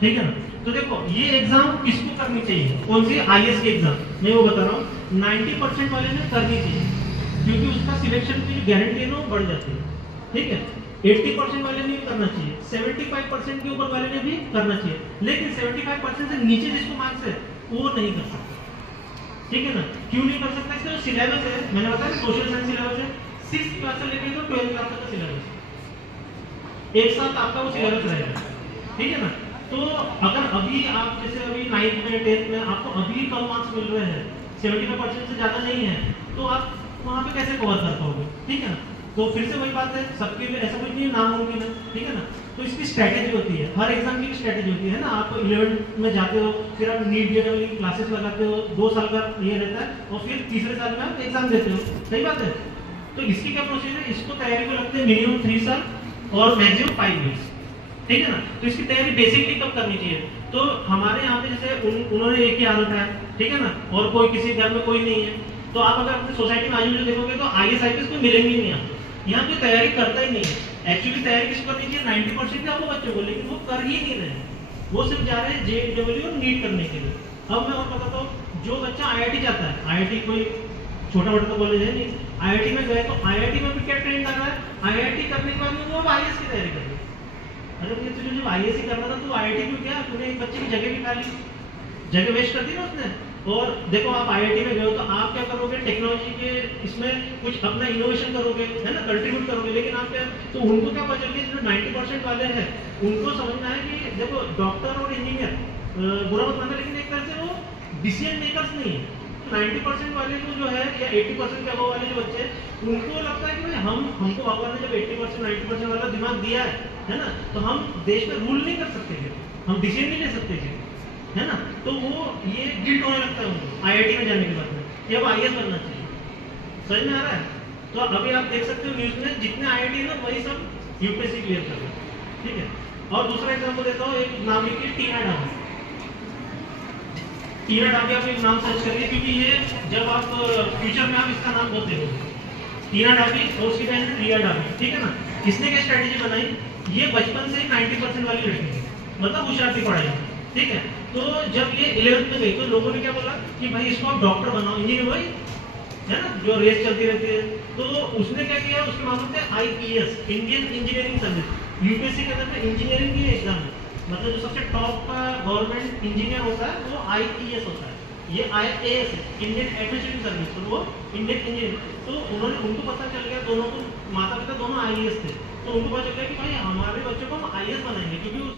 ठीक है ना। तो देखो ये एग्जाम किसको करनी चाहिए, कौन सी आईएएस की एग्जाम, मैं वो बता रहा हूँ 90% वाले ने करनी चाहिए, क्योंकि उसका सिलेक्शन की जो गारंटी है ना वो बढ़ जाती है। ठीक है, 80% वाले ने भी करना चाहिए, 75% के ऊपर वाले ने भी करना चाहिए, लेकिन 75% से नीचे जिसको मार्क्स है वो नहीं कर सकता। ठीक है ना, क्यों नहीं कर सकता, इसका जो सिलेबस है मैंने बताया सोशल साइंस सिलेबस है, 6th क्लास से लेकर तो 12th क्लास तक का सिलेबस, एक साथ आपका वो सिलेबस रहेगा। ठीक है ना, तो अगर अभी आप जैसे अभी 9th में 10th में आपको अभी कम मार्क्स मिल रहे हैं, 75% से ज़्यादा नहीं है, तो आप वहाँ पे कैसे कवर कर पाओगे। ठीक है ना, तो फिर से वही बात है, सबके लिए ऐसा कुछ नहीं नामुमकिन है। ठीक है ना, तो इसकी स्ट्रैटेजी होती है, हर एग्जाम की स्ट्रैटेजी होती है ना। आप 11th में जाते हो, फिर आप नीट जेईई की क्लासेस लगाते हो, 2 साल का ये रहता है, और फिर तीसरे साल में आप एग्जाम देते हो। सही बात है। तो इसकी क्या प्रोसीजर है, इसको तैयारी को लगते हैं मिनिमम 3 साल और मैक्सिमम 5 ईयर्स। ठीक है ना, तो इसकी तैयारी बेसिकली कब करनी चाहिए, तो हमारे यहाँ पे जैसे उन्होंने एक ही आदत है, ठीक है ना, और कोई किसी घर में कोई नहीं है, तो आप अगर अपनी सोसाइटी में आजू देखोगे तो आईएएस आईपीएस कोई मिलेंगे ही नहीं आपको, यहाँ कोई तैयारी करता ही नहीं है। एक्चुअली तैयारी किसको करनी चाहिए, 90% के आपको बच्चों को, लेकिन वो कर ही नहीं रहे, वो सिर्फ जा रहे हैं जेईई और नीट करने के लिए। अब मैं और बताता हूँ, जो बच्चा आईआईटी जाता है, आईआईटी कोई छोटा मोटा तो कॉलेज है नहीं, आईआईटी में गए तो आईआईटी में भी क्या ट्रेन कर रहा है, आईआईटी करने के बाद वो आईएएस की तैयारी कर रहे हैं। अरे भैया तुझे जब आईएएस ही करना था तो आईआईटी क्यों गया, तूने एक बच्चे की जगह निकाली, जगह वेस्ट कर दी ना उसने। और देखो आप आईआईटी में गए हो तो आप क्या करोगे, टेक्नोलॉजी के इसमें कुछ अपना इनोवेशन करोगे, है ना, कंट्रीब्यूट करोगे, लेकिन आप क्या, तो उनको क्या पता चल, जो 90% वाले हैं उनको समझना है कि देखो डॉक्टर और इंजीनियर बुरा मत मानना, लेकिन एक तरह से वो डिसीजन मेकर्स नहीं है। 90% वाले को जो है या 80% के अबव वाले जो बच्चे हैं, उनको लगता है कि भाई हमको भगवान ने जब 80% 90% वाला दिमाग दिया है ना, तो हम देश में रूल नहीं कर सकते थे, हम डिसीजन नहीं ले सकते थे, है ना। तो वो ये गिल्ट होने लगता है उनको आईआईटी में जाने के बाद में, कि अब आईएएस बनना चाहिए। समझ में आ रहा है। तो अभी आप देख सकते हो न्यूज में जितने आईआईटी है ना वही सब यूपीएससी क्लियर कर रहे हैं। ठीक है, और दूसरा एग्जाम्पल देता हूँ, एक नाम लिखिए टीना डाबी। टीना डाबी आप एक नाम सर्च करिए, क्योंकि ये जब आप फ्यूचर में आप इसका नाम बोलते हो, टीना डाबी और उसकी बहन रिया डाबी। ठीक है ना, किसने क्या स्ट्रेटेजी बनाई, ये बचपन से 90% वाली लड़की थी, मतलब होशियार थी पढ़ाई में। ठीक है, तो जब ये 11th में गई तो लोगों ने क्या बोला कि भाई इसको आप डॉक्टर बनाओ, इंजीनियर भाई, है ना, जो रेस चलती रहती है। तो उसने क्या किया, उसके मामले में IPS, Indian engineering service, UPSC के अंदर इंजीनियरिंग की एग्जाम है, मतलब जो सबसे टॉप का गवर्नमेंट इंजीनियर होता है वो आईपीएस होता है, ये आईएएस है, इंडियन एडमिनिस्ट्रेटिव सर्विस, तो वो इंडियन इंजीनियर। तो उन्होंने, उनको पता चल गया, दोनों को माता पिता दोनों आईएएस थे, तो उनको पता चल गया कि भाई हमारे बच्चों को हम आईएएस बनाएंगे, क्योंकि